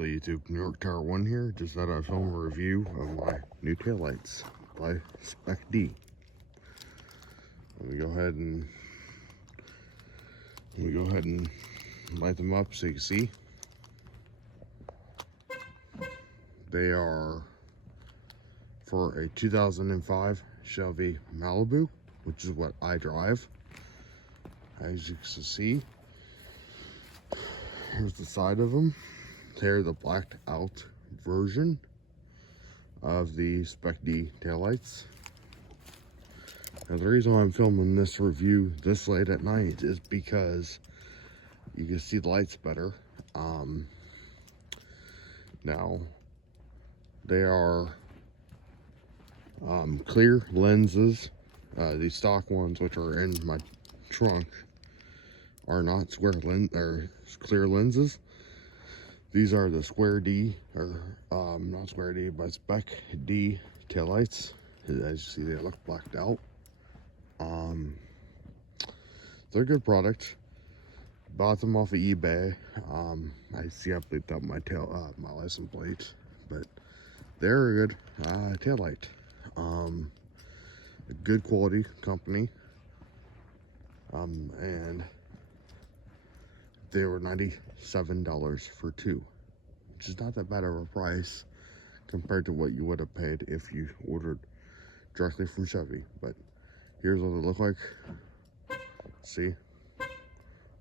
Hello YouTube, New York Tower 1 here. Just thought I'd film a review of my new taillights by Spec-D. Let me go ahead and light them up so you can see. They are for a 2005 Chevy Malibu, which is what I drive. As you can see, here's the side of them. They're the blacked out version of the Spec-D taillights. Now the reason why I'm filming this review this late at night is because you can see the lights better. Now they are clear lenses. These stock ones, which are in my trunk, are not clear lenses. These are the Square D, or not Square D, but Spec-D taillights. As you see, they look blacked out. They're a good product. Bought them off of eBay. I see I bleeped up my license plate, but they're a good taillight. A good quality company. And they were $97 for two, which is not that bad of a price compared to what you would have paid if you ordered directly from Chevy. But here's what they look like. See,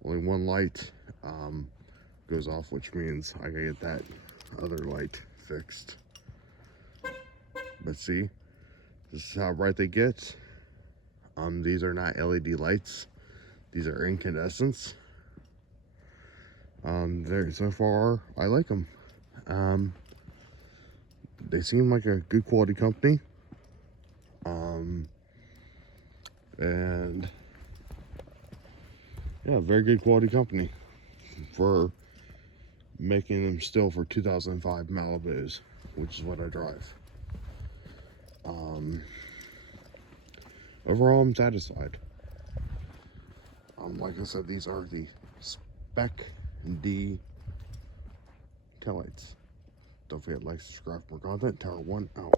only one light goes off, which means I gotta get that other light fixed. But see, this is how bright they get. These are not LED lights. These are incandescents. So far, I like them. They seem like a good quality company. And yeah, very good quality company for making them still for 2005 Malibus, which is what I drive. Overall, I'm satisfied. Like I said, these are the Spec-D taillights. Don't forget to like, subscribe for more content. Tower 1 out.